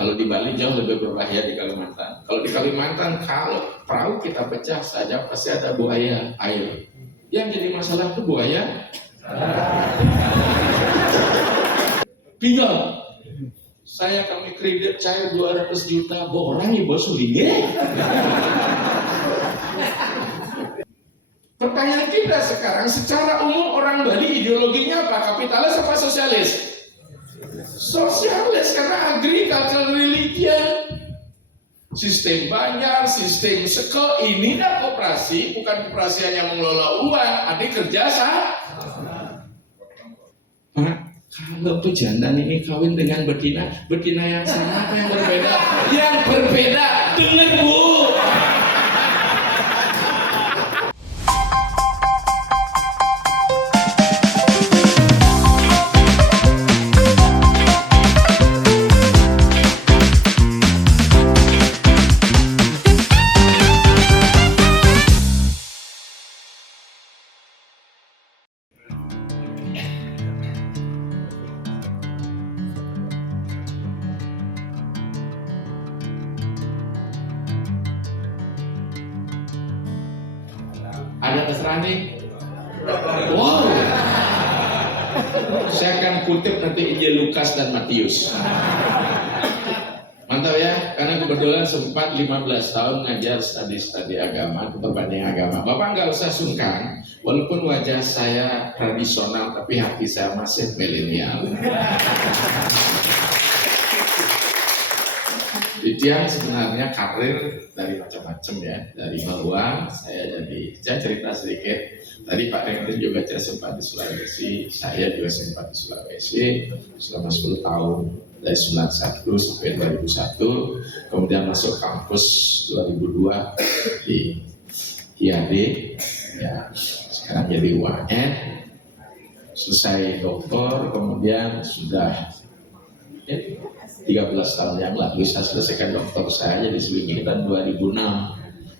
Kalau di Bali jauh lebih berbahaya di Kalimantan. Kalau di Kalimantan, kalau perahu kita pecah saja pasti ada buaya air. Yang jadi masalah itu buaya tinggal. Kami kredit cair 200 juta, borang ya bos sulinge. Pertanyaan kita sekarang, secara umum orang Bali ideologinya apa? Kapitalis apa sosialis? Sosialis, karena agricultural religion. Sistem banjar, sistem sekel, ini dah koperasi, bukan koperasi hanya mengelola uang, ada kerja sama. Kalau pejantan ini kawin dengan betina yang sama apa yang berbeda? Yang berbeda, dengar Bu. Ada terserah nih. Wow. Saya akan kutip nanti Injil Lukas dan Matius. Mantap ya, karena kebetulan sempat 15 tahun ngajar studi agama, perbandingan agama. Bapak nggak usah sungkan, walaupun wajah saya tradisional, tapi hati saya masih milenial. Dia sebenarnya karir dari macam-macam ya, dari Maluang saya cerita sedikit. Tadi Pak Rendy juga sempat di Sulawesi, saya juga sempat di Sulawesi selama 10 tahun dari 91 sampai 2001, kemudian masuk kampus 2002 di IAD, ya sekarang jadi UAN, selesai doktor, kemudian sudah 13 tahun yang lalu saya selesaikan doktor saya jadi sulingnya tahun 2006.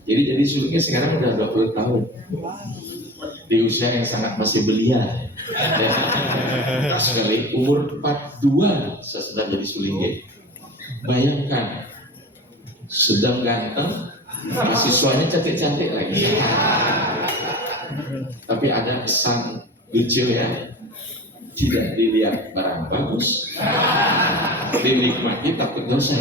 Jadi sulingnya sekarang udah 20 tahun. Di usia yang sangat masih belia. Sekali umur 42 saya sudah jadi sulingnya. Bayangkan, sedang ganteng, mahasiswanya cantik-cantik lagi. Tapi ada pesan lucu ya. Tidak dilihat barang bagus, dinikmati takut dosa.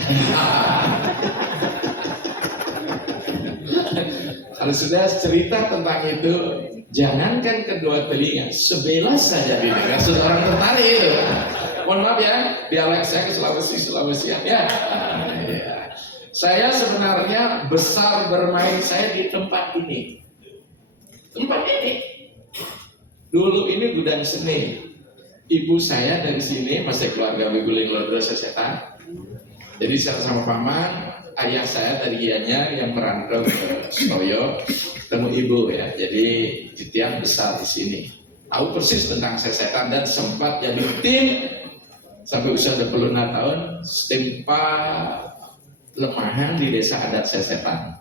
Kalau sudah cerita tentang itu, jangankan kedua telinga, sebelah saja didengar seseorang tertarik itu. Mohon maaf ya, dialek saya ke Sulawesian ya. Saya sebenarnya besar bermain saya di tempat ini. Tempat ini. Dulu ini gudang seni. Ibu saya dari sini, masih keluarga Wiguling Lodro Sesetan. Jadi saya sama paman, ayah saya dari Gianyar yang merantau ke Soyo, ketemu ibu ya. Jadi titian besar di sini. Tahu persis tentang Sesetan dan sempat jadi tim sampai usia 26 tahun, setempa lemahan di desa adat Sesetan.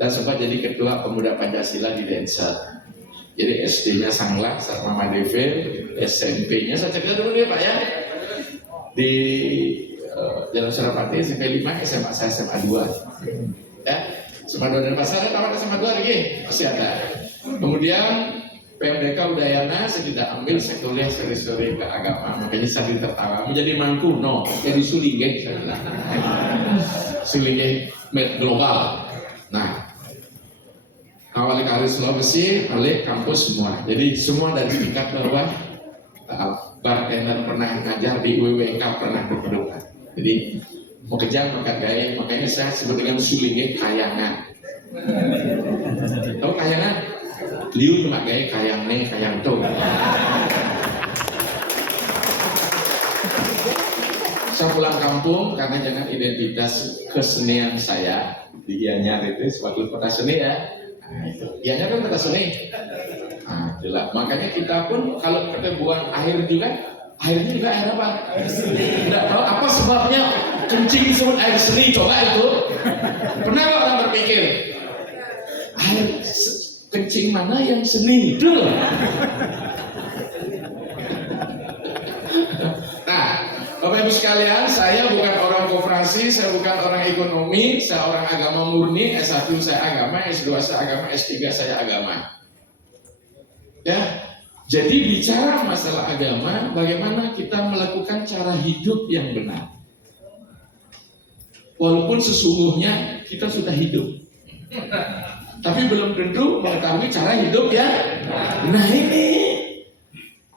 Dan sempat jadi ketua pemuda Pancasila di Denser. Jadi SD-nya Sangla sama Mama Devil, SMP-nya saya cerita dulu ya Pak ya. Di Jalan Surapati SMP 5, SMA saya SMA 2. Ya, SMA 2 dan pasar tamat SMA 2 lagi masih ada. Kemudian PMDK Udayana saya tidak ambil, saya kuliah studi agama, makanya saya tertawa menjadi mangku, jadi sulinge, sulinge global. Nah, awal karir Sulawesi, balik kampus semua. Jadi semua dari tingkat bawah, bartender pernah ngajar di WWK, pernah berpedoman. Jadi mau kejar makan gaya, makanya saya sebut dengan sulinge kayangan. Tahu kayangan? Liu cuma gaya kayang tuh. Saya pulang kampung karena jangan identitas kesenian saya di Gianyar itu sebagai kota seni ya. Nah, itu. Gianyar kan kota seni. Nah, jelas. Makanya kita pun kalau kita buang air juga, airnya juga air apa? Tidak tahu apa sebabnya kencing disebut air seni. Coba itu. Pernah nggak orang berpikir air kencing mana yang seni? Itu loh. Nah, Bapak Ibu sekalian, saya bukan orang kooperatif. sih saya bukan orang ekonomi, saya orang agama murni, S1 saya agama, S2 saya agama, S3 saya agama. Ya, jadi bicara masalah agama, bagaimana kita melakukan cara hidup yang benar. Walaupun sesungguhnya kita sudah hidup, tapi belum tentu mengetahui cara hidup ya. Nah ini,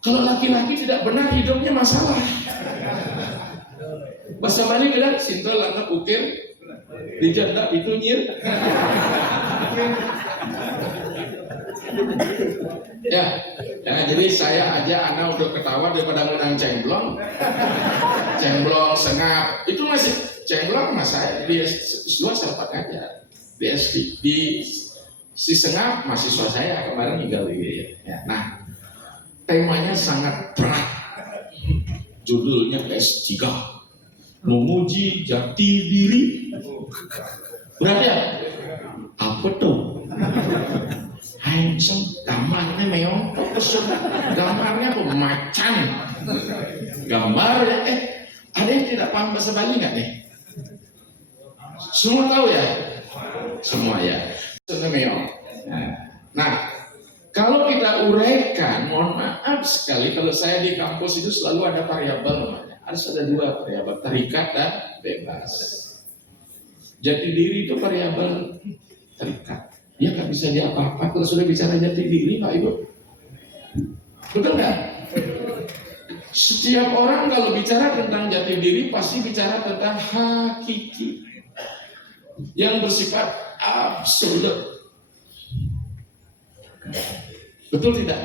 kalau laki-laki tidak benar hidupnya masalah. Bahasa Bali bilang, sintol anak ukir, dijanda itu nyir. Ya, jadi saya aja anak untuk ketawa daripada menang cemblong, sengap. Itu masih cemblong mas saya di S2 saya dapat ngajar. Di si sengap mahasiswa saya kemarin tinggal di. Ya, nah, temanya sangat berat. Judulnya S3. Memuji jati diri. Berat ya? Apa tuh? Handsome, gambarnya meong, gambarnya apa? Macan. Gambar ya, ada yang tidak paham bahasa Bali nggak nih? Semua tahu ya? Semua ya. Meong. Nah, kalau kita uraikan, mohon maaf sekali kalau saya di kampus itu selalu ada variabel namanya. Harus ada dua variabel, terikat dan bebas. Jati diri itu variabel terikat. Dia nggak bisa diapa-apa kalau sudah bicara jati diri, Pak Ibu. Betul nggak? Setiap orang kalau bicara tentang jati diri pasti bicara tentang hakiki yang bersifat absolut. Betul tidak?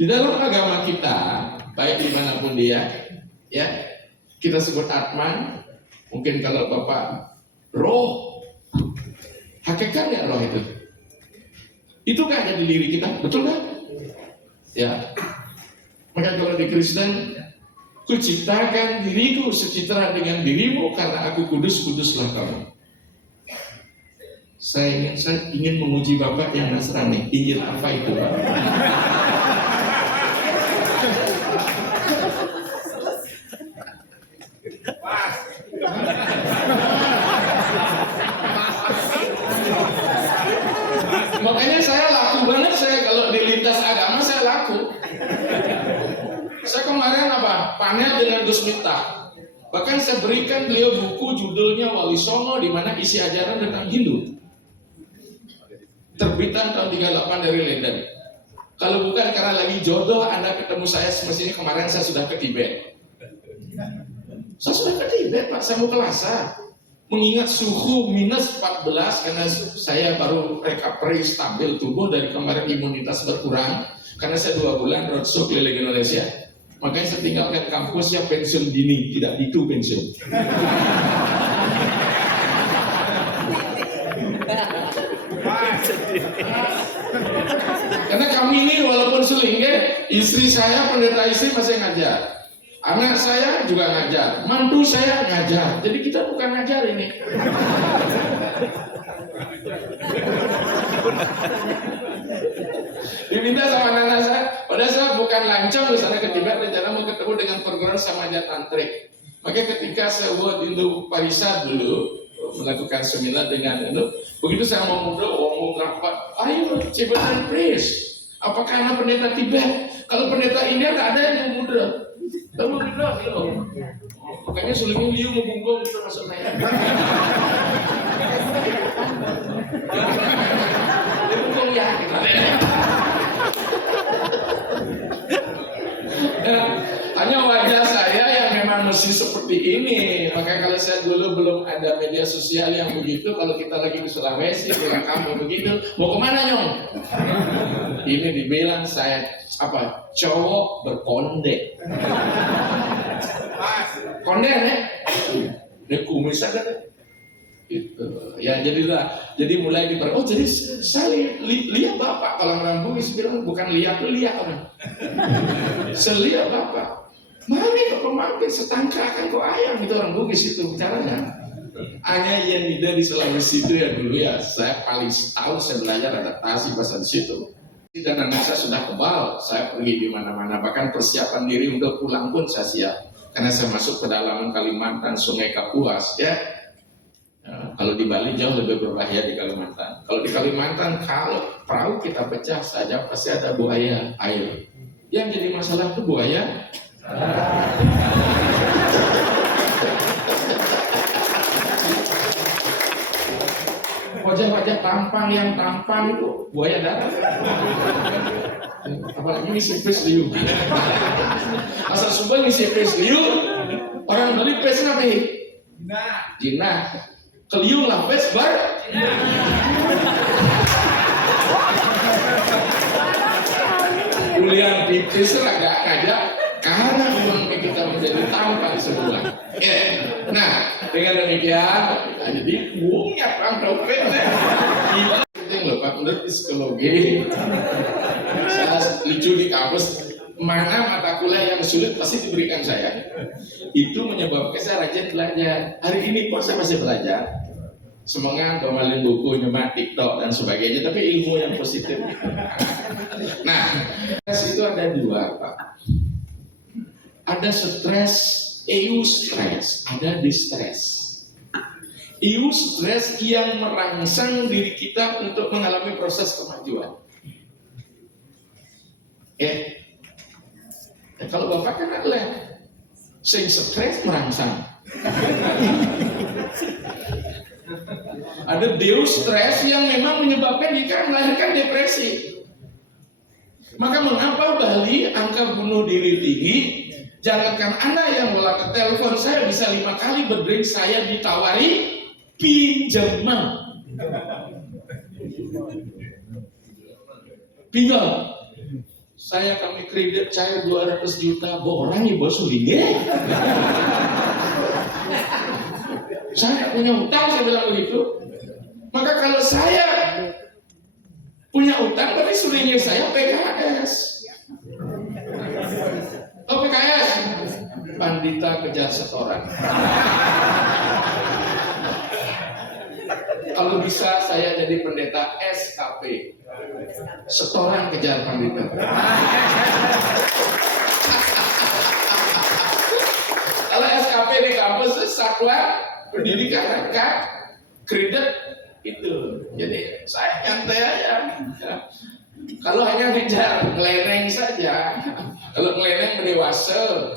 Di dalam agama kita, baik dimanapun dia, ya kita sebut Atman. Mungkin kalau Bapak roh, hakikat ya roh itu kan jadi diri kita, betul kan? Ya, maka kalau di Kristen, kuciptakan diriku secitra dengan dirimu karena aku kudus, kuduslah kamu. Saya ingin menguji Bapak yang Nasrani. Injil apa itu, Pak? Makanya saya laku banget, saya kalau di lintas agama saya laku. Saya kemarin panel dengan Gus Miftah. Bahkan saya berikan beliau buku judulnya Wali Songo di mana isi ajaran tentang Hindu. Terbitan tahun 38 dari London. Kalau bukan karena lagi jodoh Anda ketemu saya semestinya kemarin saya sudah ke Tibet. Saya sudah ke Tibet, Pak, saya mau ke Lhasa. Mengingat suhu minus 14 karena saya baru recovery stabil tubuh dari kemarin imunitas berkurang karena saya 2 bulan roadshow keliling Indonesia. Makanya saya tinggalkan kampusnya pensiun dini, tidak itu pensiun. Karena kami ini walaupun selingkuh, istri saya pendeta istri masih ngajar. Anak saya juga ngajar, mantu saya ngajar. Jadi kita bukan ngajar ini. Diminta sama anak saya, padahal saya bukan lancang di sana ke Tibet, rencana mau ketemu dengan perguruan Samaja Tantrik. Maka ketika saya buat Indo Parisa dulu melakukan seminar dengan itu, begitu saya mau muda, mau rapat, ayo Cibetan please. Apakah anak pendeta Tibet? Kalau pendeta India nggak ada yang muda. Kamu bilang, makanya sulingnya liu ngebunggong termasuk saya. Dia bungkong ya. Hanya wajah saya yang memang mesti seperti ini. Maka kalau saya dulu belum ada media sosial yang begitu, kalau kita lagi di Sulawesi dengan kamu begitu, mau kemana nyong? Ini dibilang saya cowok berkonde. Konde ya? Dia kumis ada deh. Gitu. Ya jadi mulai jadi saya lihat Bapak kalau orang Bugis bilang bukan lihat orang. Saya lihat Bapak. Mari kok pemakai setangkakan kok ayam itu orang Bugis itu bicaranya. Hanya yang tidak di Sulawesi itu ya dulu ya saya paling tahu saya belajar adaptasi bahasa di situ. Dan anak saya sudah kebal, saya pergi di mana-mana, bahkan persiapan diri untuk pulang pun saya siap. karena saya masuk pedalaman Kalimantan, Sungai Kapuas ya. Kalau di Bali jauh lebih berbahaya di Kalimantan. Kalau di Kalimantan, kalau perahu kita pecah saja pasti ada buaya air. Yang jadi masalah itu buaya. Wajah-wajah tampang yang tampan itu buaya darat. Apalagi ngisi pes liu. Asal Sumba ngisi pes liu, orang beli pes nabi. Jina. Keliung lah pes bar. Kuliah pipis agak ngajak karena memang kita menjadi tampan semua. Nah, dengan demikian, jadi buangnya orang dompet. Gila, penting loh Pak, menurut psikologi. Saya lucu di kampus, mana mata kuliah yang sulit pasti diberikan saya. Itu menyebabkan saya rajin belajar. Hari ini pun saya masih belajar. Semangat ngomalin buku, nyemak TikTok dan sebagainya, tapi ilmu yang positif. Nah, stres itu ada dua Pak. Ada stres, eustress, ada distress. Eustress yang merangsang diri kita untuk mengalami proses kemajuan. Kalau Bapak kan adalah sing stres merangsang. Ada eustress yang memang menyebabkan dia melahirkan depresi. Maka mengapa Bali angka bunuh diri tinggi? Jangankan Anda yang ke telepon saya bisa 5 kali berdering saya ditawari pinjaman. Pinjam. Saya kami kredit cair 200 juta, borang ya bos ulinya. Saya punya utang, saya bilang begitu. Maka kalau saya punya utang, berarti sulingnya saya PKS. Oh PKS, Pandita Kejar Setoran. Kalau bisa saya jadi pendeta SKP, Setoran Kejar Pandita. Kalau SKP di kampus Satuan Pendidikan kredit itu. Jadi saya nyantai aja. Kalau hanya ngejar ngeleneng saja, kalau ngeleneng dewasa,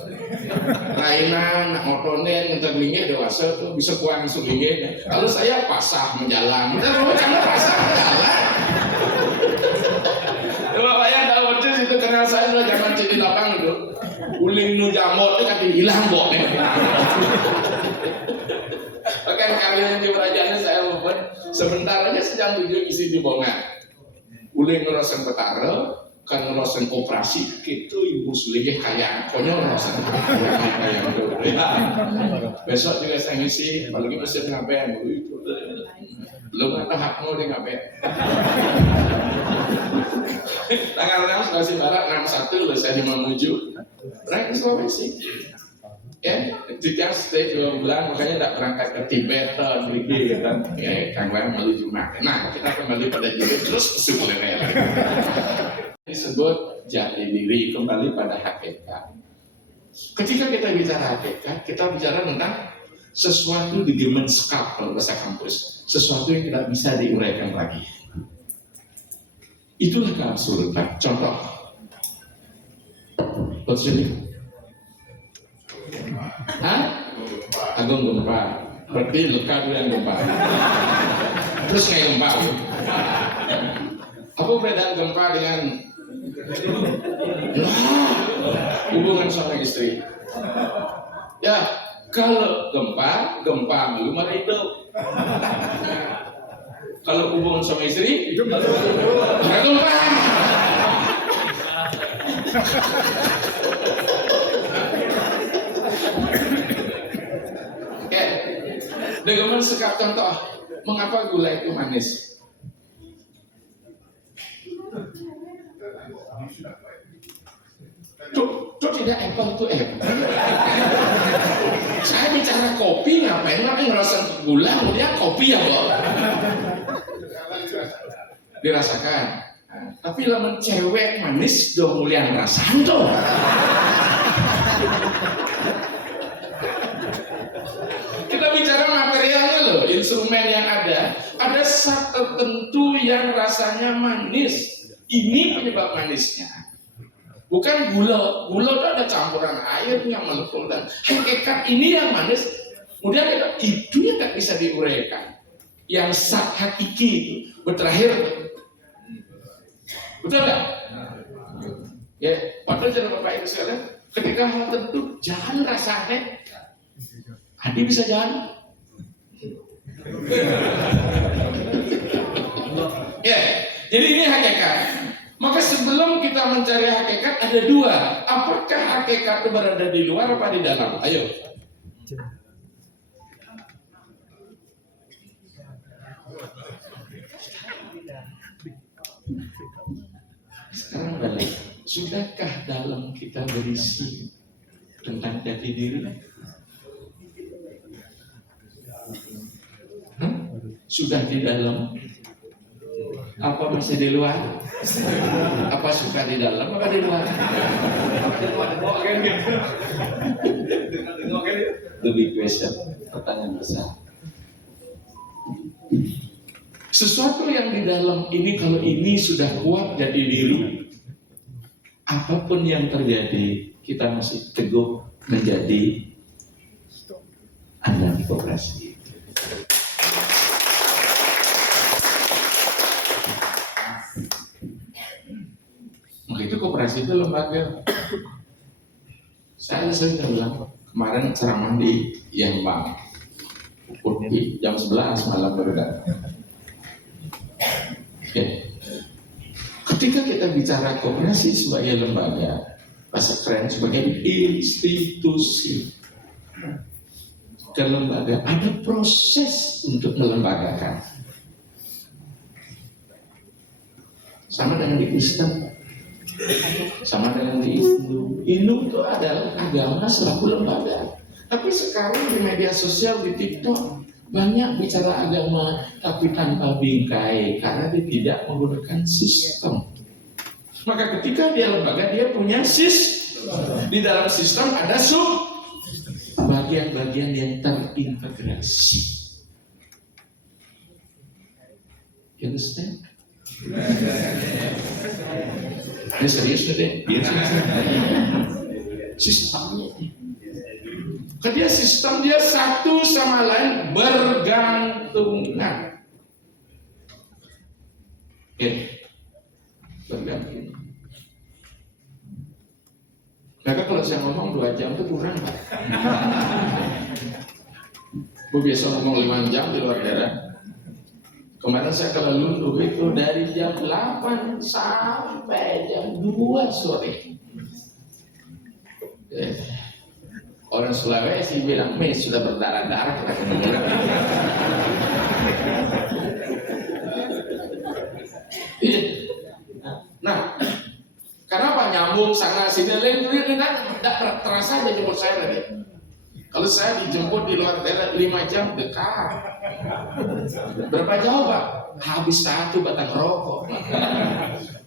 lainan, motonen, ngeterlingnya dewasa tuh bisa kuang sulingnya. Kalau saya pasah menjalan, kalau kamu pasah menjalan. Kalau saya tahu persis itu kenal saya sudah zaman cili lapang itu, uling nu jamur itu kan hilang kok. Bahkan kalian di kerajaan saya membuat sebentar aja sedang tujuh isi di bongan. Ulih ngerosen petara, kan ngerosen koperasi, gitu ibu sulingnya kaya, konyol ngerosen kaya. Besok juga saya ngisi, apalagi mesin ngapain, belum ada hakmu dia ngapain. Tanggal 6 Sulawesi Barat 61 loh saya di Mamuju, rank Sulawesi. Ya, jika stay 2 bulan, makanya tidak berangkat ke Tibet, gitu kan. Ya, Kang Lam melalui Jumat. Nah, kita kembali pada diri terus sebenarnya. Disebut jati diri, kembali pada hakikat. Ketika kita bicara hakikat, kita bicara tentang sesuatu di gemenskap kalau bahasa kampus, sesuatu yang tidak bisa diuraikan lagi. Itulah keabsurdan. Contoh, betul. Agung gempa, berarti luka dulu yang gempa. Terus kayak gempa. Apa perbedaan gempa dengan hubungan suami istri? Ya, kalau gempa belum ada itu. Kalau hubungan suami istri, ada gempa. Dengan sekap contoh, mengapa gula itu manis? Tuh tidak apple to apple. Saya bicara kopi ngapain? Ngapain ngerasa gula, kemudian kopi ya Bok? Dirasakan. Tapi lamun cewek manis dong mulia ngerasain tuh. rasa tertentu yang rasanya manis. Ini penyebab manisnya. Bukan gula. Gula itu ada campuran air yang melepuh dan hakikat ini yang manis. Kemudian itu yang tak bisa diuraikan. Yang hakiki itu berterakhir. Betul nggak? Ya, padahal jangan Bapak Ibu sekalian, ketika hal tertentu jangan rasanya, Adi bisa jalan. Ya, jadi ini hakikat. Maka sebelum kita mencari hakikat ada dua. Apakah hakikat itu berada di luar apa di dalam? Ayo. Sekarang balik. Sudahkah dalam kita berisi tentang jati diri? Sudah di dalam? Apa masih di luar? Apa suka di dalam? Apa di luar? Lebih question, pertanyaan besar. Sesuatu yang di dalam ini, kalau ini sudah kuat jadi diri, apapun yang terjadi, kita masih teguh menjadi anak koperasi. Maka itu koperasi itu lembaga. Saya sering bilang kemarin ceramah di Yambang, jam 11 malam baru datang. Ketika kita bicara koperasi sebagai lembaga, bahasa keren sebagai institusi dan lembaga, ada proses untuk melembagakan. Sama dengan di Kristen, sama dengan di Hindu. Hindu itu adalah agama selaku lembaga. Tapi sekarang di media sosial, di TikTok, banyak bicara agama tapi tanpa bingkai karena dia tidak menggunakan sistem. Maka ketika dia lembaga, dia punya sistem. Di dalam sistem ada bagian-bagian yang terintegrasi. You understand? Ini serius deh. Sistemnya. Ketika sistem dia satu sama lain bergantungan. Bergantung. Maka kalau saya ngomong 2 jam itu kurang, Pak. Gue biasa ngomong 5 jam di luar daerah. Kemarin saya ke Lundu itu dari jam 8 sampai jam 2 sore. Orang Sulawesi bilang, "Mes sudah berdarah-darah." Nah, kenapa nyambung sana sini lain tidak terasa aja jemput saya tadi. Kalau saya dijemput di luar daerah 5 jam dekat. Berapa jauh, Pak? Habis 1 batang rokok.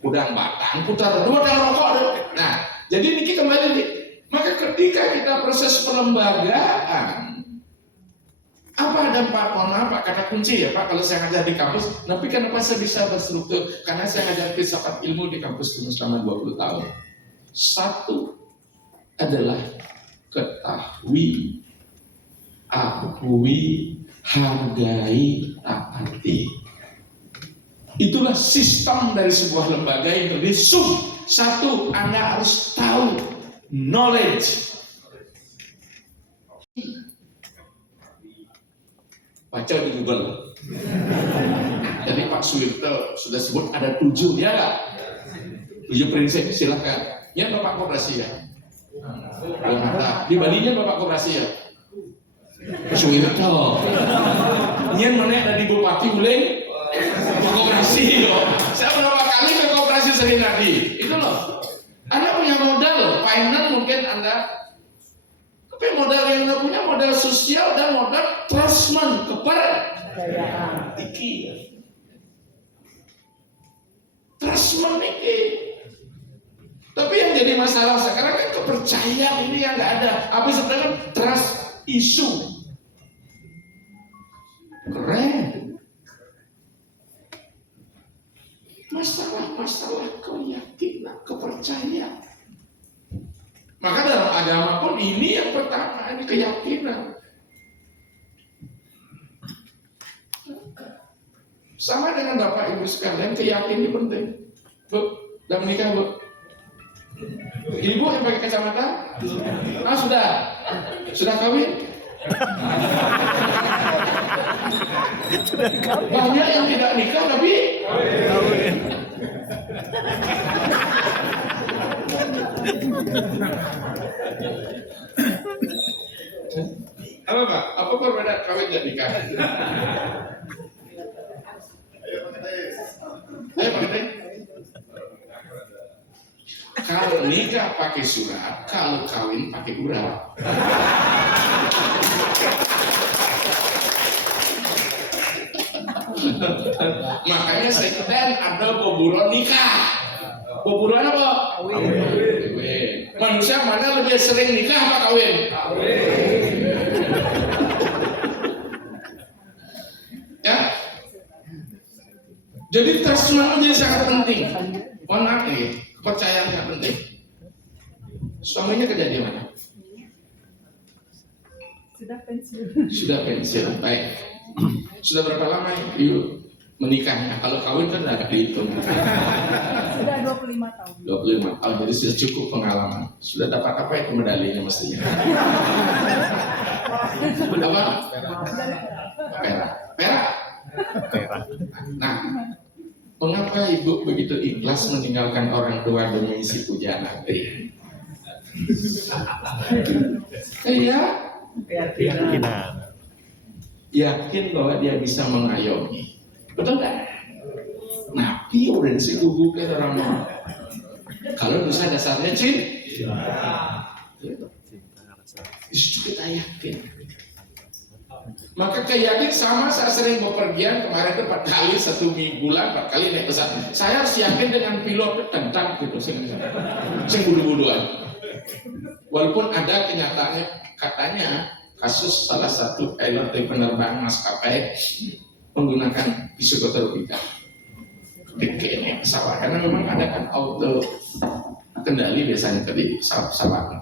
Udang batang putar 2 batang rokok. Nah, jadi Niki kembali nih. Maka ketika kita proses pelembagaan, apa dampak? Mohon maaf Pak, kata kunci ya Pak, kalau saya ngajar di kampus. Tapi kenapa saya bisa berstruktur? Karena saya ngajar filsafat ilmu di kampus itu selama 20 tahun. Satu adalah ketahui, akui, hargai, taati. Itulah sistem dari sebuah lembaga yang berdiri. Satu, Anda harus tahu. Knowledge. Baca di Google. Jadi Pak Suwirto sudah sebut ada 7, ya nggak? 7 prinsip, silakan. Ya Bapak koperasi ya. Di Balinya Bapak koperasi ya. Suwirto. Ini mana ada di Bupati Uleng koperasi loh. Saya berapa kali ke koperasi sering tadi. Itu loh. Anda punya modal loh, finance mungkin Anda, tapi modal yang Anda punya modal sosial dan modal trustment kepercayaan. Trustment ini. Tapi yang jadi masalah sekarang kan kepercayaan ini yang nggak ada. Apa sebenarnya trust issue? Keren. Maka dalam agama pun ini yang pertama, ini keyakinan. Sama dengan Bapak Ibu sekalian, keyakinan ini penting. Bu, udah menikah Bu? Ibu yang pakai kacamata? Ah sudah kawin? Banyak yang tidak nikah tapi kawin. Apa Pak? Apa perbedaan kawin dan nikah? Ayo Pak Teh. Kalau nikah pakai surat, kalau kawin pakai urat. Makanya sekian ada boburon nikah. Boburon apa? Kawin. Manusia mana lebih sering nikah apa kawin? Ya. Jadi tes menjadi sangat penting. Mohon maaf nih, kepercayaan sangat penting. Suaminya kerja di mana? Sudah pensiun. Baik. Sudah berapa lama Ibu menikahnya? Kalau kawin kan agak dihitung. Sudah 25 tahun. 25 tahun, jadi sudah cukup pengalaman. Sudah dapat apa itu medalinya mestinya? Apa? Perak. Nah, mengapa Ibu begitu ikhlas meninggalkan orang tua demi si pujaan hati? Keyakinan. Yakin bahwa dia bisa mengayomi. Betul nggak? Nabi udah dikubukin orang mau. Kalau dosa dasarnya cinta. Itu kita yakin. Maka keyakinan sama, saya sering bepergian kemarin itu 4 kali 1 bulan 4 kali naik pesawat. Saya harus yakin dengan pilot tentang gitu sing bulu-buluan. Walaupun ada kenyataannya katanya kasus salah satu pilot dari penerbang maskapai menggunakan psikotropika ketika pesawat, karena memang ada kan auto kendali biasanya di pesawat.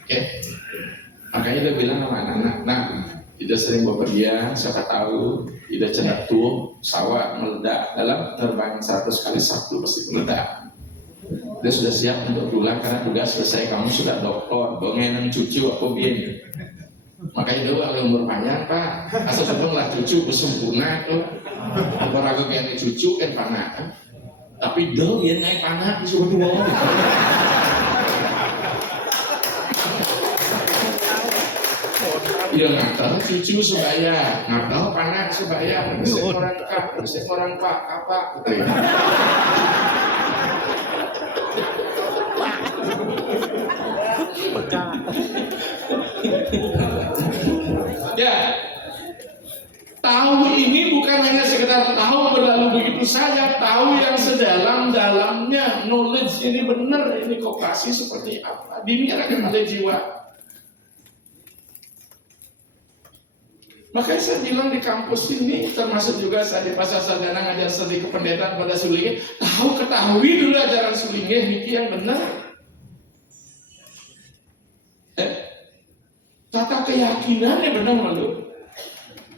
Oke. Makanya dia bilang sama anak-anak, nah tidak sering bepergian, siapa tahu tidak cendak tuh pesawat meledak dalam penerbangan 100 kali 1 pasti meledak. Dia sudah siap untuk pulang karena tugas selesai, kamu sudah doktor, dongeng cucu apa biar. Makanya dulu kalau umur panjang Pak, asal sebelum lah cucu bersempurna tuh. Kalau aku kayak cucu kan panah kan. Tapi dong ya naik panah disuruh dua. Ya ngakal cucu sebaya, ngakal panah sebaya, besek orang pak, apa gitu ya. Ya, tahu ini bukan hanya sekedar tahu berlalu begitu saja, tahu yang sedalam-dalamnya, knowledge ini benar, ini koperasi seperti apa, dimirahkan oleh jiwa. Makanya saya bilang di kampus ini, termasuk juga saya di Pasar Sarjana ngajar studi kependettaan pada Sulingeh, ketahui dulu ajaran Sulingeh, ini yang benar. Tata keyakinan yang benar malu.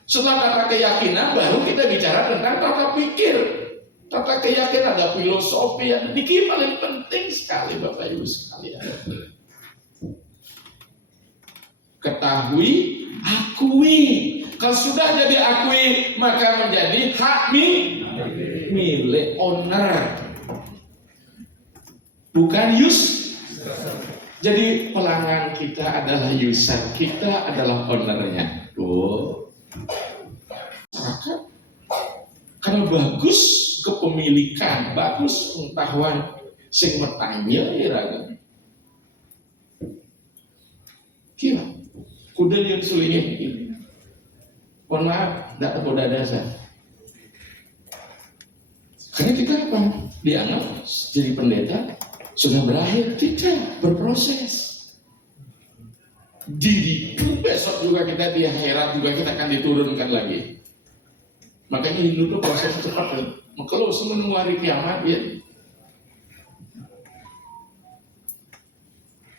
Setelah tata keyakinan baru kita bicara tentang tata pikir. Tata keyakinan ada filosofi yang dikit paling penting sekali Bapak Ibu sekalian. Ketahui, akui. Kalau sudah jadi akui maka menjadi hak milik owner. Bukan use. Jadi pelanggan kita adalah user, kita adalah ownernya. Masyarakat, karena bagus kepemilikan, bagus pengetahuan, sing bertanya iraga. Kira, kuda yang sulingnya begini. Mohon maaf, tidak tahu dasar. Karena kita apa? Dianggap jadi pendeta. Sudah berakhir, tidak berproses. Di besok juga kita di akhirat juga kita akan diturunkan lagi. Makanya hidup itu proses cepat. Kalau menunggu hari kiamat ya.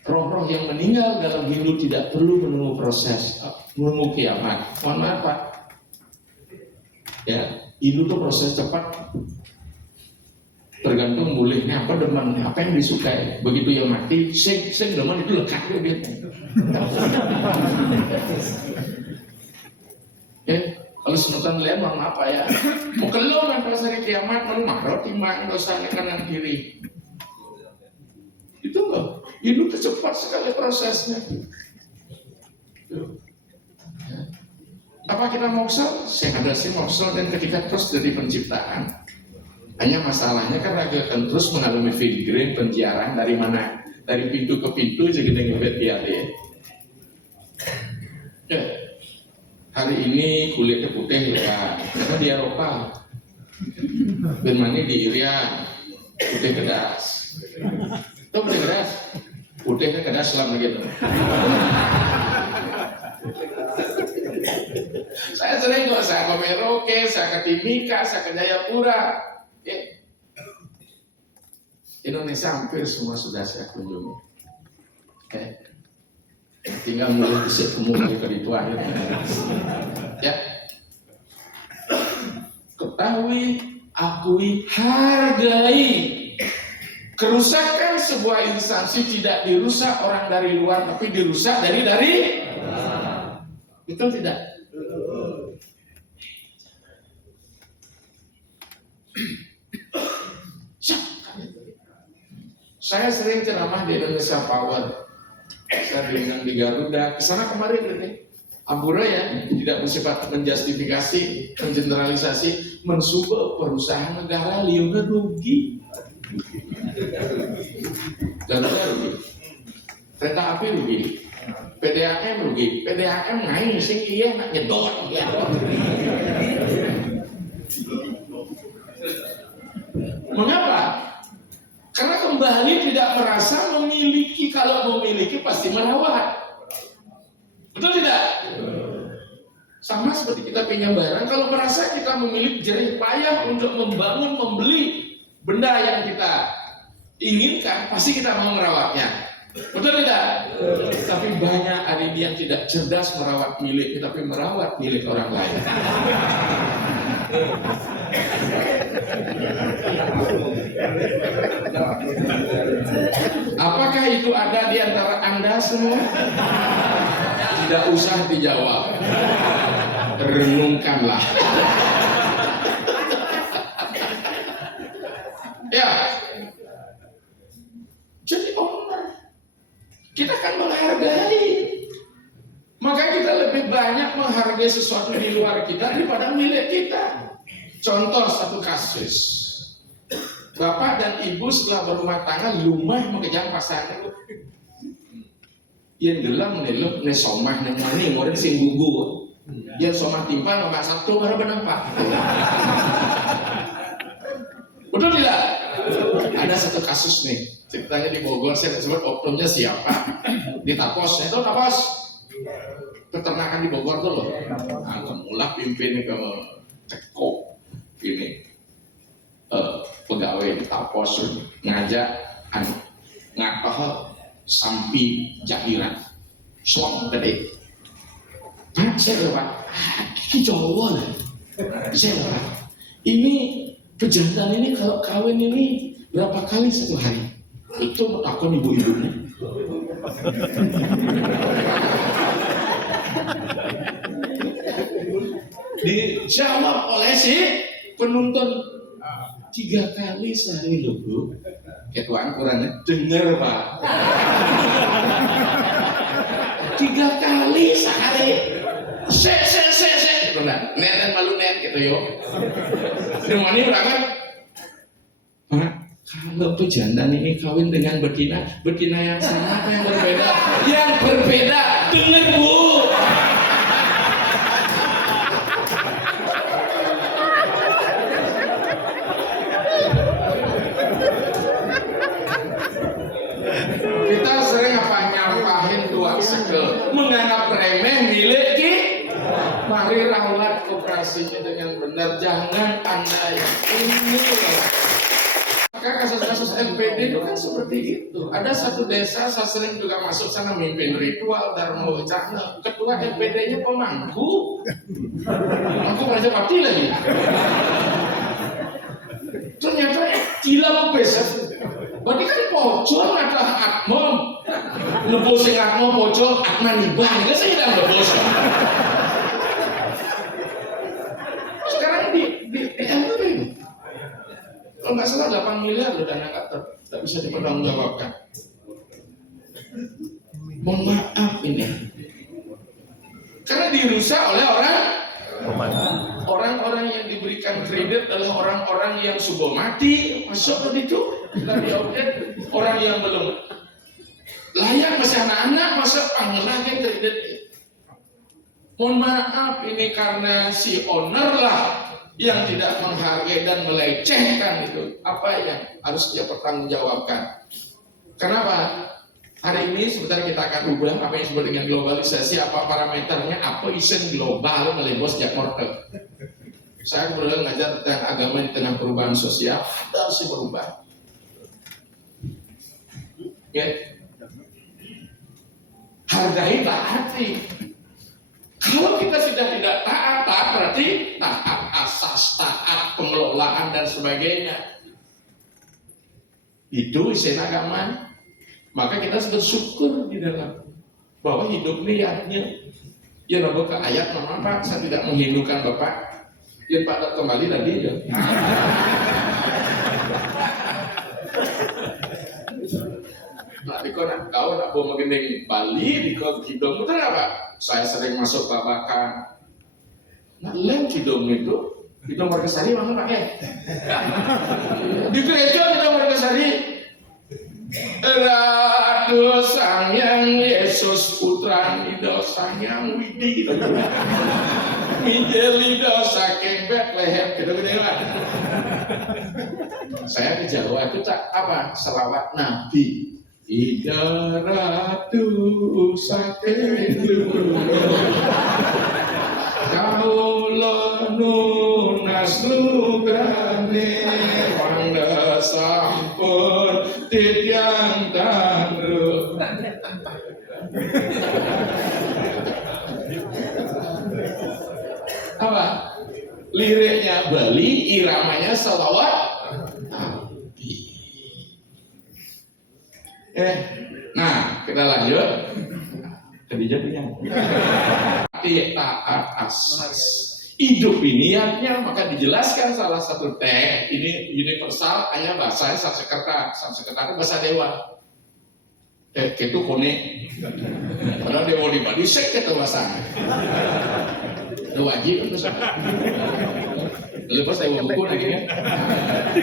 roh-roh yang meninggal dalam Hindu tidak perlu menunggu proses, menunggu kiamat. Mohon maaf Pak, ya Hindu tuh proses cepat, tergantung bolehnya apa, demen apa yang disukai. Begitu yang mati, sing demen itu lekat dia. Ya, kalau senutan lihat mohon maaf Pak ya, mau keluar kan pas hari kiamat, menmarot timbang dosanya kanan kiri. Itu loh, hidup cepat sekali prosesnya. Apa kita moksel? Saya ada sih moksel dan ketika terus dari penciptaan. Hanya masalahnya kan raga kan terus mengalami filigree penjiaran dari mana? Dari pintu ke pintu jadi ngebet dia. Ya. Hari ini kulitnya putih ya, karena di Eropa. Bermani di Irian putih kedas. Itu putih kedas, putihnya kedas selama gitu. Saya sering kok, saya ke Merauke, saya ke Timika, saya ke Jayapura. Ya. Indonesia hampir semua sudah saya kunjungi. Tinggal mulai bisa kemungkinan ke itu akhir. Ya. Ketahui, akui, hargai. Kerusakan sebuah instansi tidak dirusak orang dari luar, tapi dirusak dari betul tidak? Saya sering ceramah di Indonesia Power. Saya bilang di Garuda, kesana kemarin ini. Ampura ya, tidak bersifat menjustifikasi, mengeneralisasi, mensupport perusahaan negara liurnya rugi. Garuda rugi, kereta api rugi, PDAM rugi, PDAM ngain sing iya nak nyedot ya. Mengapa? Karena kembali tidak merasa memiliki, kalau memiliki pasti merawat. Betul tidak? Sama seperti kita pinjam barang, kalau merasa kita memiliki jerih payah untuk membangun, membeli benda yang kita inginkan, pasti kita mau merawatnya. Betul tidak? Tapi banyak hari ini yang tidak cerdas merawat milik, tapi merawat milik orang lain. Apakah itu ada di antara Anda semua? Tidak usah dijawab. Renungkanlah. Ya. Jadi owner. Kita akan menghargai. Maka kita lebih banyak menghargai sesuatu di luar kita daripada milik kita. Contoh satu kasus. Bapak dan ibu setelah berumah tangga lumah mengejar pasangan. Yang gelam neluk nesomah nemani orang sing gugu. Yang somah timpa nomor satu baru benampak. Betul tidak? Ada satu kasus nih. Ceritanya di Bogor, saya sebut oknumnya siapa? Di Tapos, itu Tapos. Peternakan di Bogor tuh loh. Nah, kemulah pimpin ke Ceko ini pegawai di Tapos ngajak ngapah sampi jahiran suam gede. Pak, saya Pak, ini Jawa lah. Saya Pak, ini pejantan ini kalau kawin ini berapa kali satu hari? Itu aku ibu-ibunya. Dijawab oleh si penuntun 3 kali sehari loh bro. Ketuaan kurangnya dengar Pak. 3 kali sehari. Se. Gitu nah. Nen malu nen gitu yo. Demoni berangkat. Pak, kalau pejantan ini kawin dengan betina yang sama apa yang berbeda? Yang berbeda, dengar Bu. Kita sering apa nyampahin tuang segel, menganggap remeh milik kita. Mari rawat koperasinya dengan benar, jangan Anda yang ini. Maka kasus-kasus LPD itu kan seperti itu. Ada satu desa, saya sering juga masuk sana mimpin ritual Dharma Wacana. Ketua LPD-nya pemangku. Pemangku aja mati lagi. Ternyata gila besar. Berarti kan pojol ada akmom. Nebus sing akmom pojol akman ibang. Itu saya tidak nebus. Sekarang di LPD. Kalau nggak salah 8 miliar loh dana tak bisa dipertanggungjawabkan. Mohon maaf ini. Karena dirusak oleh orang-orang yang diberikan kredit adalah orang-orang yang sudah mati masuk ke situ. Dari audit orang yang belum layak masih anak-anak masuk panggilannya kredit. Mohon maaf ini karena si owner lah yang tidak menghargai dan melecehkan itu apa yang harus dia pertanggungjawabkan. Kenapa? Hari ini sebentar kita akan ubah apa yang disebut dengan globalisasi, apa parameternya, apa isu global melebos Jakarta. Saya kemudian ngajar tentang agama di tengah perubahan sosial harus berubah. Ya. Hargai taati. Kalau kita sudah tidak taat berarti taat asas, taat pengelolaan dan sebagainya. Itu istilah agama. Maka kita harus bersyukur di dalam bahwa hidup niatnya. Ya Rabu ke ayat nama Pak, saya tidak menghindukan Bapak. Ya Pak kembali tadi ya. Nah, di kau nak bawa mengenai Bali di kau hidung itu apa? Saya sering masuk babakan. Nah, lem hidung itu, hidung Margasari mana Pak ya? Di gereja hidung Margasari. Ratu Sangyang Yesus Putra Nido Sangyang Widi. Mijelido saking Bethlehem gitu-gitu lah. Saya di Jawa itu tak apa selawat Nabi. Ida Ratu saking Kaulo nunas lugane wanda sampun tityang tanduk. Apa? Liriknya Bali, iramanya selawat Nabi. Nah kita lanjut. Khadijah punya. Taat asas. Hidup ini niatnya maka dijelaskan salah satu teks ini universal hanya bahasa Sanskerta itu bahasa dewa. Itu kone. Padahal dewa di Bali sek itu bahasa. Itu wajib itu sama. Lepas dewa buku lagi kan.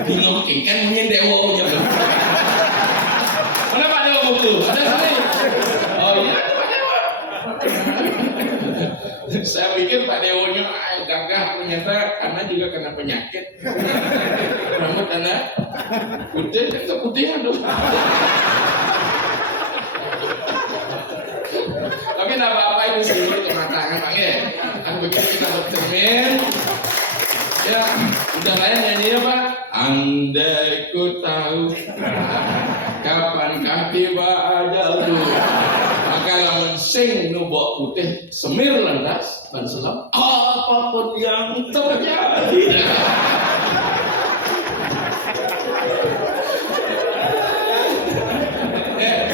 Bingung kan mungkin dewa nya. Mana Pak dewa buku? Ada sekali. Oh iya Pak dewa. Saya pikir Pak Dewonya gagah ternyata karena juga kena penyakit. Rambut anak putih kan keputihan dong. Tapi tidak apa-apa itu simbol kematangan Pak ya. Kan begitu kita bercermin. Ya, udah lain nyanyi ya Pak. Andai ku tahu kapan tiba ajalku. Maka lamun sing nubok putih semir landas dan selam apapun yang terjadi.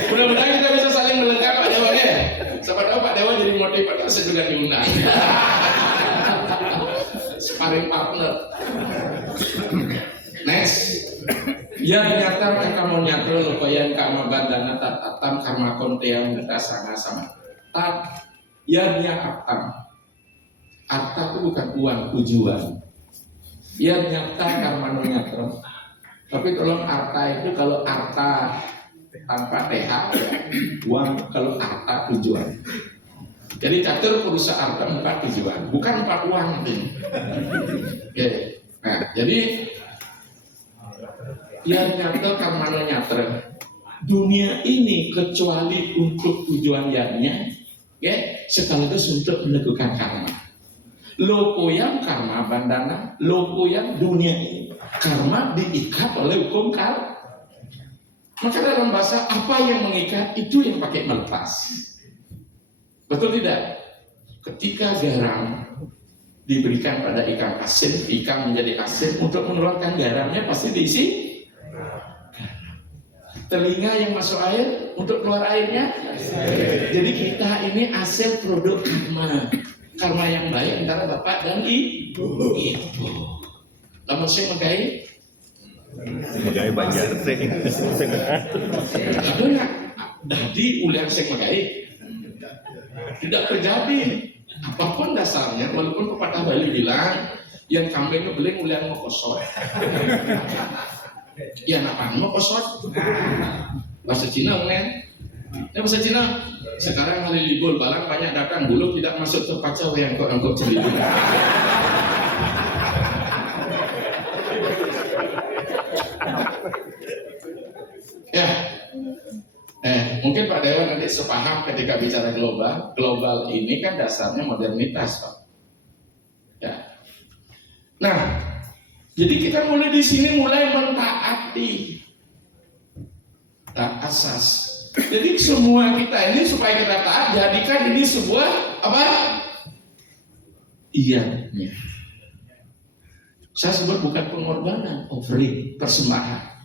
Mudah-mudahan kita bisa saling melengkapi Pak Dewa ya. Siapa tahu Pak Dewa jadi motivasi juga diundang. Sparring partner. Next. Ya nyata kamu nyata lupayan kamu bandana tatam karma konteang kita sama-sama. Ya atam. Arta itu bukan uang tujuan. Ya nyata karma nyata. Tapi tolong arta itu kalau arta tanpa TH ya, uang kalau arta tujuan. Jadi catur perusahaan arta empat tujuan, bukan empat uang ini. Oke. Nah, jadi yang nyata karmano nyata dunia ini kecuali untuk tujuan yangnya ya sekaligus untuk menegurkan karma. Loko yang karma bandana, loko yang dunia ini. Karma diikat oleh hukum karma. Maka dalam bahasa apa yang mengikat itu yang pakai melepas. Betul tidak? Ketika garam diberikan pada ikan asin, ikan menjadi asin, untuk mengeluarkan garamnya pasti diisi. Telinga yang masuk air untuk keluar airnya. Jadi kita ini hasil produk karma. Karma yang baik antara bapak dan ibu. Lamun saya megai Sebagai banjar sih. jadi ulian saya megai tidak terjadi. Apapun dasarnya, walaupun pepatah Bali bilang yang kambing beling ulian mau kosong. Ya apaan mau kosong? Bahasa Cina kan? Ya bahasa Cina. Sekarang hari libur balang banyak datang, bulu tidak masuk terpaca yang kok angkut celibur. Ya, mungkin Pak Dewan nanti sepaham ketika bicara global. Global ini kan dasarnya modernitas, Pak. Ya. Nah, jadi kita mulai di sini mulai mentaati asas. Jadi semua kita ini supaya kita taat, jadikan ini sebuah apa? Iya. Saya sebut bukan pengorbanan, offering, persembahan.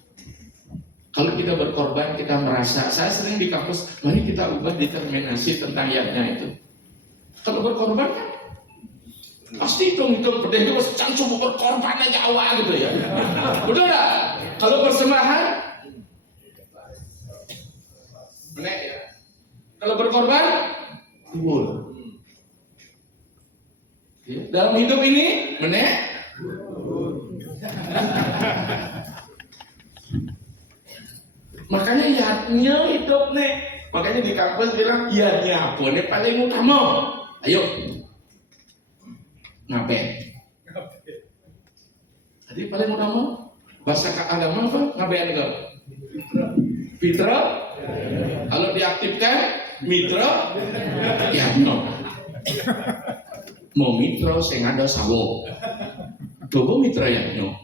Kalau kita berkorban, kita merasa, saya sering di kampus, mari kita ubah determinasi tentang yatnya itu. Kalau berkorban kan, pasti hitung-hitung berdeh itu langsung berkorban aja awal gitu ya. Betul nggak? Kalau persembahan, benar ya. Kalau berkorban, timbul. Dalam hidup ini, benar. Makanya yatnya hidup nih. Makanya di kampus bilang yatnya apa nih paling utama. Ayo ngapain? Jadi paling utama bahasa agama apa? Ngapain enggak? Fitra. Kalau diaktifkan mitra yatno. Mau mitra sing ada sawo. Coba mitra yatno.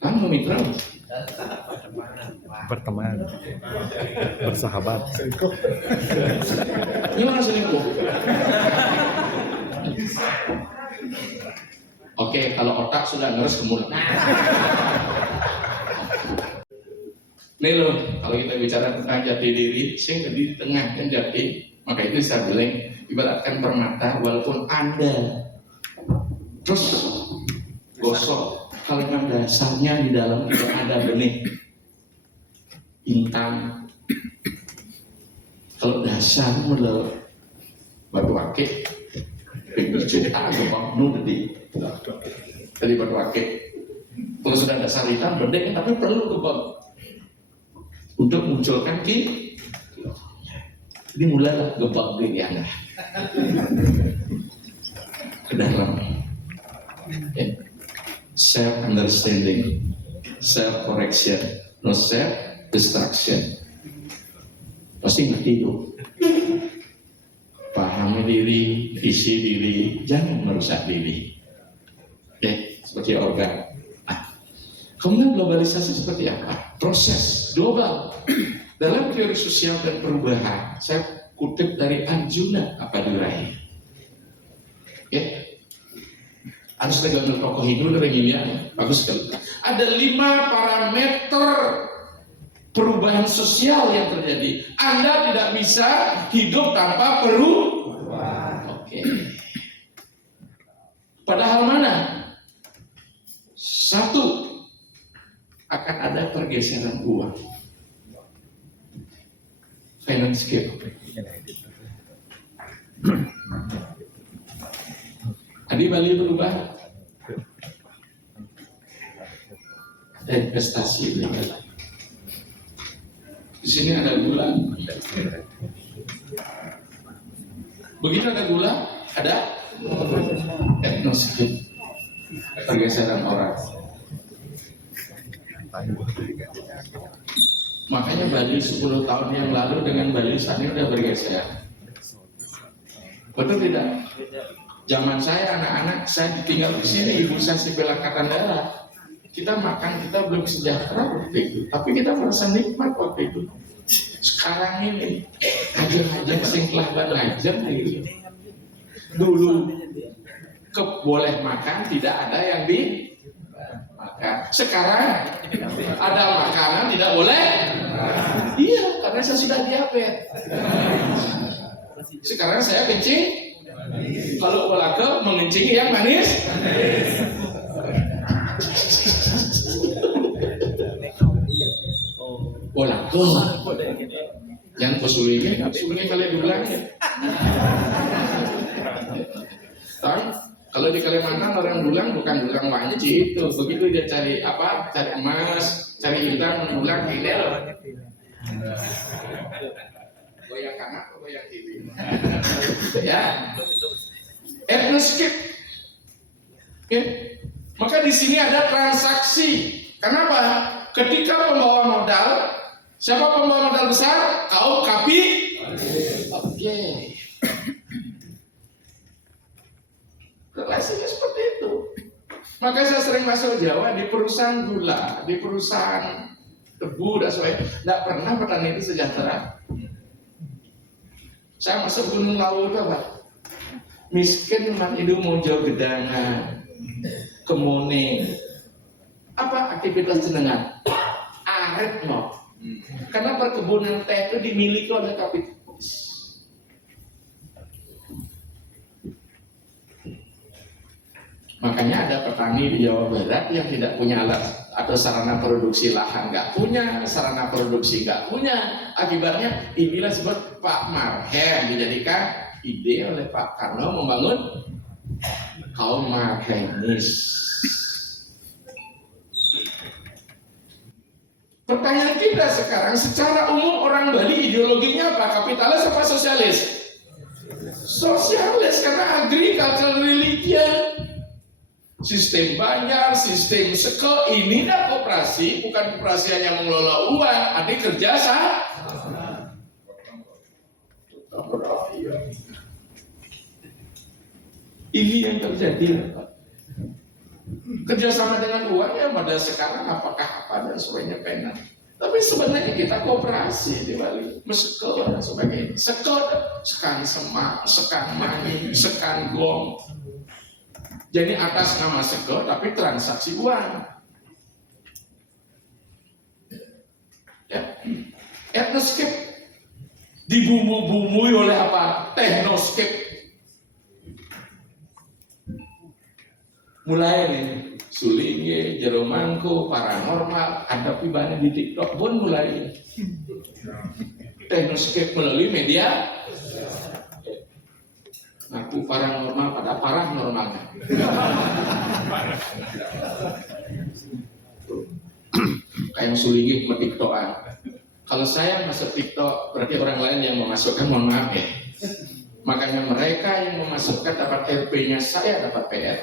Kan mau mitra Berteman, bersahabat. Gimana selingkuh? Oke, kalau otak sudah ngeres ke mulut. Nih loh, kalau kita bicara tentang jati diri, sing di tengah kan jati, maka itu saya bilang ibaratkan permata, walaupun Anda terus gosok, kalau dasarnya di dalam tidak ada benih. Intan, kalau dasar mulai batu akik, pintu cerita gampang nudi dari batu akik. Kalau sudah dasar hitam berdek, tapi perlu gebang untuk munculkan ki. Jadi mulai gebang diri Anda ke dalam. Self understanding, self correction, no self distraction. Pasti ngerti itu. Pahami diri, isi diri, jangan merusak diri. Seperti organ. Kemudian globalisasi seperti apa? Proses global. Dalam teori sosial dan perubahan, saya kutip dari Arjuna Apadirai. Harus dengan tokoh Hindu dari India, bagus sekali. Ada 5 parameter perubahan sosial yang terjadi. Anda tidak bisa hidup tanpa perubahan. Oke. Padahal mana? 1, akan ada pergeseran uang. Finance gap. Tadi Bali berubah. Ada investasi di Bali. Di sini ada gula. Begitu ada gula, ada etnoskip, pergeseran orang. Makanya Bali 10 tahun yang lalu dengan Bali saat ini udah bergeser. Betul tidak? Zaman saya anak-anak, saya ditinggal di sini, ibu saya sipil angkatan darat. Kita makan, kita belum sejahtera waktu itu, tapi kita merasa nikmat waktu itu. Sekarang ini aja sing kelaban aja gitu. Dulu boleh makan, tidak ada yang dimakan. Sekarang ada makanan tidak boleh. Iya, karena saya sudah diabetes. Sekarang saya kencing. Kalau olahraga mengencingi yang manis. Olahraga. Yang kesulitan kalian ulang ya. Kalau di Kalimantan orang dulang bukan dulang wanci itu. Begitu dia cari apa? Cari emas, cari intan, mendulang hilal. Goyang kanan atau goyang kiri? Ya. Etnoskip. Oke. Maka di sini ada transaksi. Kenapa? Ketika pembawa modal, siapa pembawa modal besar? Kaum kapi. Oke. Relasinya seperti itu. Maka saya sering masuk Jawa di perusahaan gula, di perusahaan tebu dan sebagainya. Tidak pernah petani itu sejahtera. Saya masuk Gunung Lawu itu apa? Miskin memang itu mau jauh gedangan, kemuning. Apa aktivitas jenengan? Aret no. Karena perkebunan teh itu dimiliki oleh kapitalis. Makanya ada petani di Jawa Barat yang tidak punya alat atau sarana produksi lahan, nggak punya sarana produksi, nggak punya. Akibatnya inilah sebut Pak Marhem dijadikan ide oleh Pak Karno membangun kaum Marhemis. Pertanyaan kita sekarang, secara umum orang Bali ideologinya apa? Kapitalis apa sosialis? Sosialis, karena agricultural religion. Sistem banjar, sistem seko, ini dah koperasi, bukan koperasi hanya mengelola uang, ada kerja ini yang terjadi. Kerjasama dengan uang ya pada sekarang apakah apa dan sebagainya pengen. Tapi sebenarnya kita kooperasi di Bali, meseko dan sebagainya. Seko, sekan semak, sekan mani, sekan gong. Jadi atas nama seko tapi transaksi uang. Ya. Etnoskip dibumbu-bumbui oleh apa? Teknoskip. Mulai nih Sulinge, Jeromangko, paranormal, ada pibanya di TikTok pun mulai teknoskip melalui media. Ngaku paranormal pada parah normalnya. Kayak Sulinge ke TikTokan. Kalau saya masuk TikTok berarti orang lain yang memasukkan, mohon maaf ya. Makanya mereka yang memasukkan dapat RP-nya, saya dapat PR.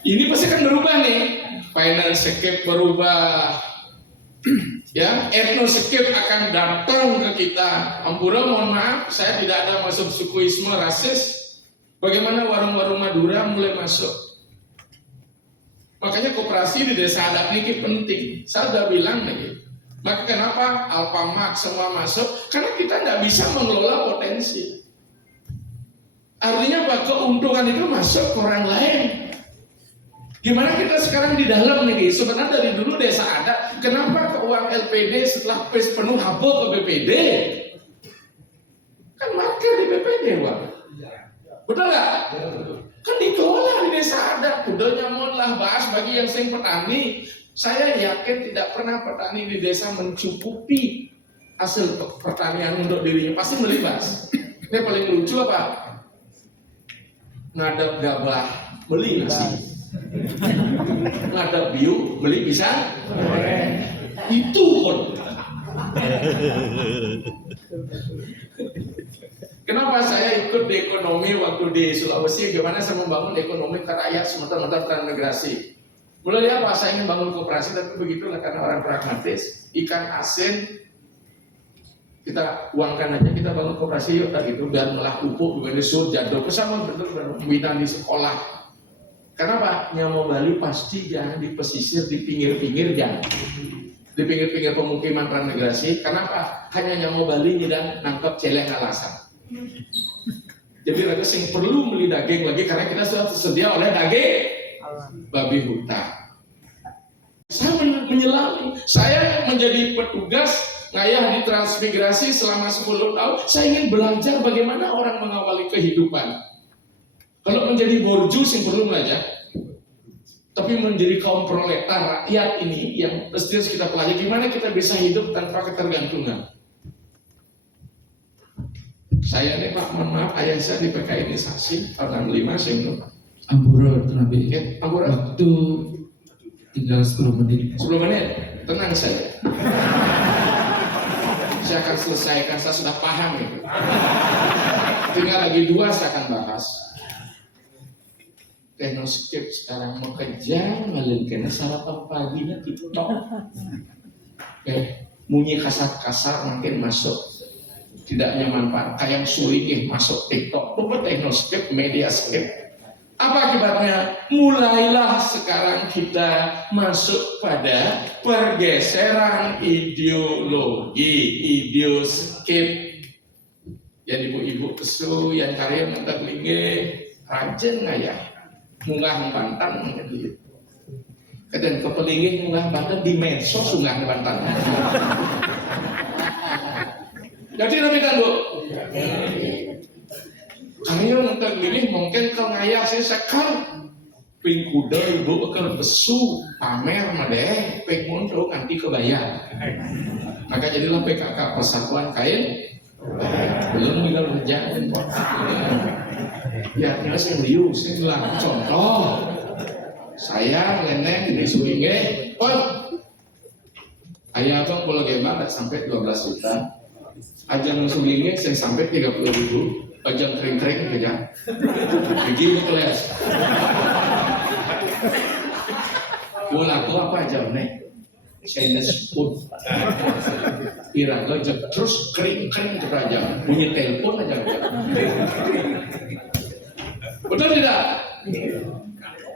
Ini pasti akan berubah nih. Finance-skip berubah. Ya, etnoskip akan datang ke kita. Ampura, mohon maaf, saya tidak ada masuk sukuisme rasis. Bagaimana warung-warung Madura mulai masuk? Makanya koperasi di desa adat ini penting. Saya sudah bilang nih. Maka kenapa Alfamart semua masuk? Karena kita nggak bisa mengelola potensi. Artinya bahwa keuntungan itu masuk ke orang lain. Gimana kita sekarang di dalam nih? Sebenarnya dari dulu desa adat, kenapa ke uang LPD setelah PES penuh habo ke BPD? Kan market di BPD, Bang. Betul nggak? Kan dikelola di desa adat. Udah lah bahas bagi yang sering petani. Saya yakin tidak pernah petani di desa mencukupi hasil pertanian untuk dirinya, pasti melibas. Ini paling lucu apa? Ngadap gabah, beli nasi. Ngadap biu, beli pisang. Itu pun. Kenapa saya ikut di ekonomi waktu di Sulawesi? Gimana saya membangun ekonomi ke rakyat semata-mata transmigrasi? Mulai apa? Saya ingin bangun koperasi, tapi begitulah karena orang pragmatis. Ikan asin Kita uangkan aja, kita bangun koperasi yuk gitu, dan melah pupuk juga disur jadul bersama bener membina di sekolah. Kenapa? Nyamuk Bali pasti jangan di pesisir, di pinggir-pinggir jangan. Di pinggir-pinggir pemukiman transmigrasi. Kenapa? Hanya nyamuk Bali dan nangkep celeng alasan. Jadi raga sing perlu beli daging lagi karena kita sudah tersedia oleh daging babi hutan. Saya menyelami, saya menjadi petugas ngayah di transmigrasi selama 10 tahun. Saya ingin belajar bagaimana orang mengawali kehidupan. Kalau menjadi borju sing perlu belajar. Tapi menjadi kaum proletar rakyat ini yang mesti kita pelajari gimana kita bisa hidup tanpa ketergantungan. Saya nih Pak, mohon maaf, ayah saya di PKI ini saksi tahun 65 saya itu. Amburat Nabi. Ya, amburat. Waktu tinggal 10 menit. 10 menit, tenang saja. Saya akan selesaikan, saya sudah paham itu. Tinggal lagi 2 saya akan bahas. Teknoskip sekarang mau kerja, ngalirkan sarapan paginya TikTok. Bunyi kasar-kasar makin masuk. Tidak nyaman Pak, kayak suling masuk TikTok. Coba teknoskip, mediaskip. Apa akibatnya? Mulailah sekarang kita masuk pada pergeseran ideologi, ideoskip. Jadi ibu-ibu kesu yang karya mata belinge, rajin nggak ya? Munggah bantan gitu. Kadang kepelinge munggah bantan di medsos munggah bantan. Jadi lebih kan Bu? Karya nonton milih mungkin kalau ngayah saya sekarang ping kuda ibu akan besu pamer madeh ping muncul nanti kebayar. Maka jadilah PKK Persatuan Kain belum tinggal berjalan kok. Ya kita serius ini lah contoh. Saya nenek di Suwinge, ayah abang pulau Gemba tak sampai 12 juta. Ajang Suwinge saya sampai 30.000. Ajang kering-kering aja, begini kelas. Bola aku apa aja nih? Saya sebut. Iraga terus kering-kering aja, punya telepon aja. Betul tidak?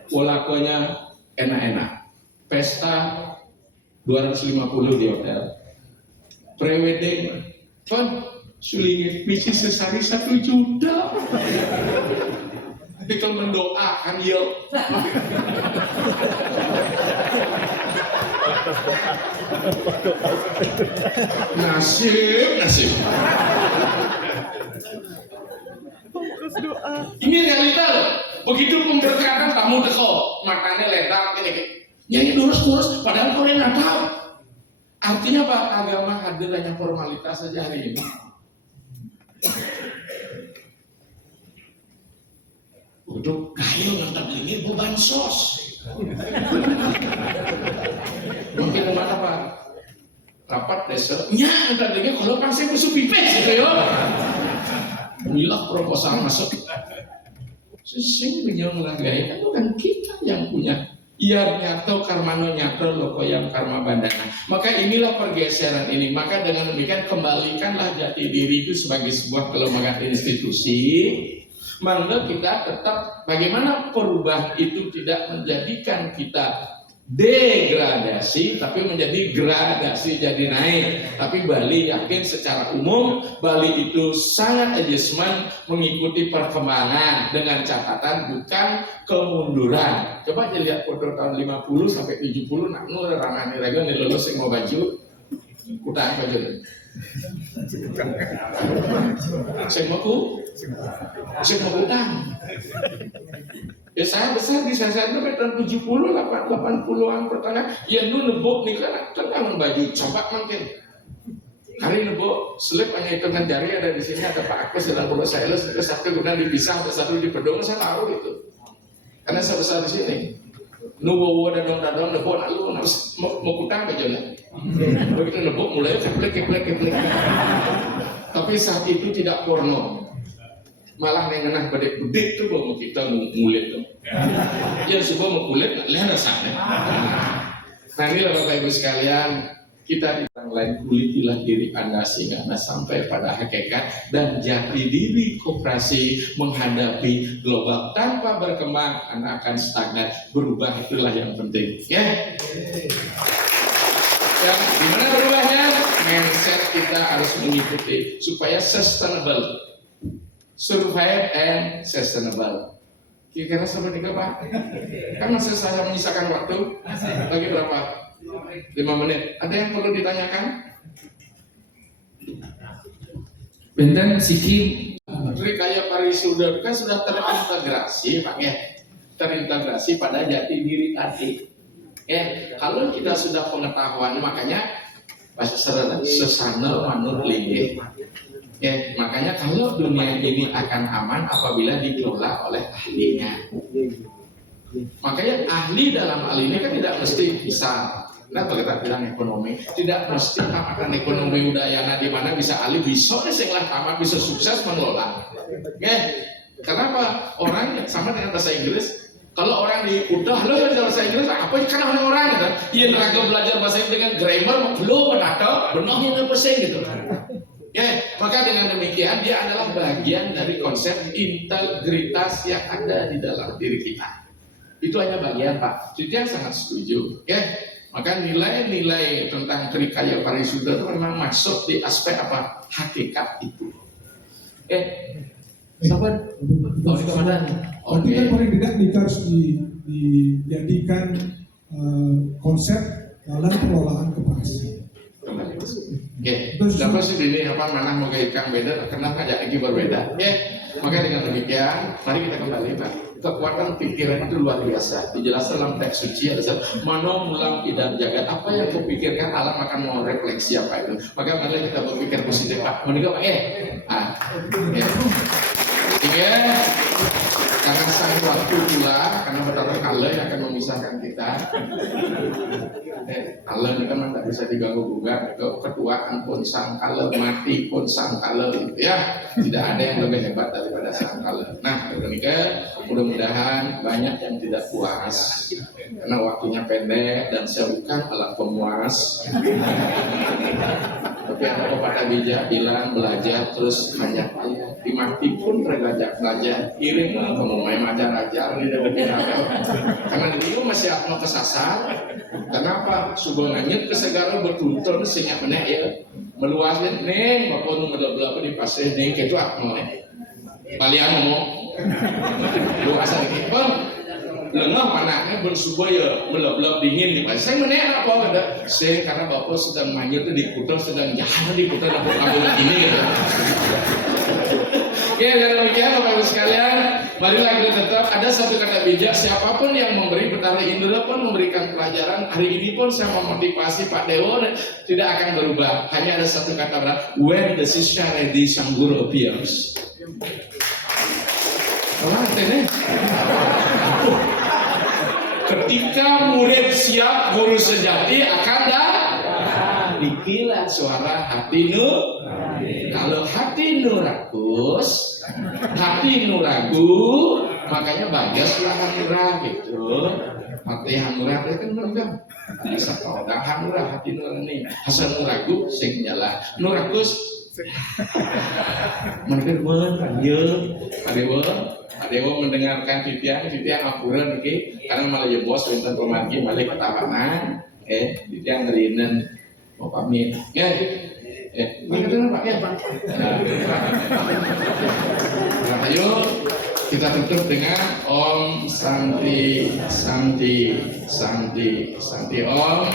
Polakonya enak-enak. Pesta 250 di hotel. Prewedding, kan? Sulingit misi sesari 1 juta. Tapi kalau mendoakan yuk. Nasib. Ini realita loh. Begitu pemberkatan kamu teko, matanya ledak ini. Nyanyi lurus-lurus, padahal kau yang nggak tahu. Artinya apa? Agama hadir hanya formalitas saja hari ini. Udah kayu nonton ini beban sos. Mungkin umat apa? Rapat desa. Nya nonton ini kalau pasien musuh pipes gitu ya. Inilah proposal masuk. Sesing bingung lah gaya. Bukan kita yang punya. Ia nyato karmano nyato loko yang karma bandana. Maka inilah pergeseran ini. Maka dengan demikian kembalikanlah jati diri itu sebagai sebuah kelembagaan institusi. Maka kita tetap bagaimana perubahan itu tidak menjadikan kita degradasi, tapi menjadi gradasi, jadi naik. Tapi Bali yakin secara umum Bali itu sangat adjustment mengikuti perkembangan dengan catatan bukan kemunduran. Coba aja lihat foto tahun 50 sampai 70 nak mulai ramai lagi nih lulus yang mau baju udah baju saya mau utang. Ya saya besar di saya tahun 70, 80-an pertengahan. Ya lu nebok nih kan tenang baju coba mungkin. Hari nebok selip hanya hitungan jari ada di sini ada Pak Agus dalam pulau saya satu kemudian dipisah ada satu di Pedong saya tahu itu. Karena saya besar di sini. Nuwowo dadong nebok lalu mau utang aja lah. Begitu nebok mulai keplek. Tapi saat itu tidak porno. Malah nengenah bedek tuh mau kita ngulit tuh. Ya semua mau kulit nggak lihat rasanya. Nah inilah Bapak Ibu sekalian, Kita di orang lain, kulitilah diri Anda sehingga Anda sampai pada hakikat dan jati diri koperasi menghadapi global. Tanpa berkembang, Anda akan stagnan. Berubah itulah yang penting. Ya. Dan gimana berubahnya? Mindset kita harus mengikuti supaya sustainable, survive and sustainable. Kira-kira seperti apa, Pak? Kan masih saya menyisakan waktu. Lagi berapa? 5 menit. Ada yang perlu ditanyakan? Benten Siki Trikaya Parisuda kan sudah terintegrasi, Pak ya. Terintegrasi pada jati diri tadi. Kalau kita sudah pengetahuan, makanya bahasa sesana manut linggih. Makanya kalau dunia ini akan aman apabila dikelola oleh ahlinya. Makanya ahli dalam hal ini kan tidak mesti bisa. Nah, kalau kita bilang ekonomi, tidak mesti tamatan ekonomi udayana di mana bisa ahli bisa sehingga tamat bisa sukses mengelola. Kenapa? Orang sama dengan bahasa Inggris. Kalau orang di udah lo bahasa Inggris apa karena orang gitu. Iya neraka belajar bahasa Inggris dengan grammar belum atau benar 100% gitu. Maka dengan demikian dia adalah bagian dari konsep integritas yang ada di dalam diri kita. Itu hanya bagian, Pak. Jadi yang sangat setuju. Maka nilai-nilai tentang Trikaya Parisuda itu memang masuk di aspek apa? Hakikat itu. Sahabat, Tapi kan paling tidak kita harus dijadikan konsep dalam pengelolaan koperasi. Dapat sih ini apa mana mau kaitkan beda, kenapa aja lagi berbeda? Maka dengan demikian, mari kita kembali, Pak. Kekuatan pikiran itu luar biasa. Dijelaskan dalam teks suci ada mano mulang idam jagat. Apa yang kau pikirkan alam akan mau refleksi apa itu. Maka mari kita berpikir positif, Pak. Menikah, Pak. Jangan sampai waktu pula karena betapa Allah yang akan memisahkan kita. Allah ini kan tidak bisa diganggu gugat. Ketuaan pun sang Allah, mati pun sang Allah. Ya, tidak ada yang lebih hebat daripada sang Allah. Nah, demikian mudah-mudahan banyak yang tidak puas karena waktunya pendek dan saya bukan alat pemuas. Tapi ada pepatah bijak bilang belajar terus banyak dimati pun belajar kirim kamu main ajar-ajar di deketin karena dia masih mau kesasar. Kenapa? Subuh nganyut ke segala bertuntun sehingga menek ya meluasnya neng maupun belah-belah di pasir neng itu apa mau kalian ngomong lu asal ini pun lengah panahnya bersubaya belah-belah dingin di pasir. Saya menek apa ada? Saya karena bapak sedang manyut di putar sedang jalan di putar dapat kabel ini gitu. Dan demikian Bapak Ibu sekalian, marilah kita tetap ada satu kata bijak. Siapapun yang memberi Betara Indra pun memberikan pelajaran. Hari ini pun saya memotivasi Pak Dewo tidak akan berubah. Hanya ada satu kata berat. When the sisya ready, sang guru appears. Ketika murid siap, guru sejati akan dikilat suara hati kalau hati rakus, hati ragu, makanya bagaslah hanura gitu. Hati hanura itu kan enggak bisa orang hanura hati nurani. Asal ragu sing nyala. Nurakus mungkin Adewo mendengarkan titian apuran iki karena malah ya bos winten pemargi malah ketawanan titian ngerinen mau pamit Pak. Nah, ayo kita tutup dengan Om Santi Santi Santi Santi Om.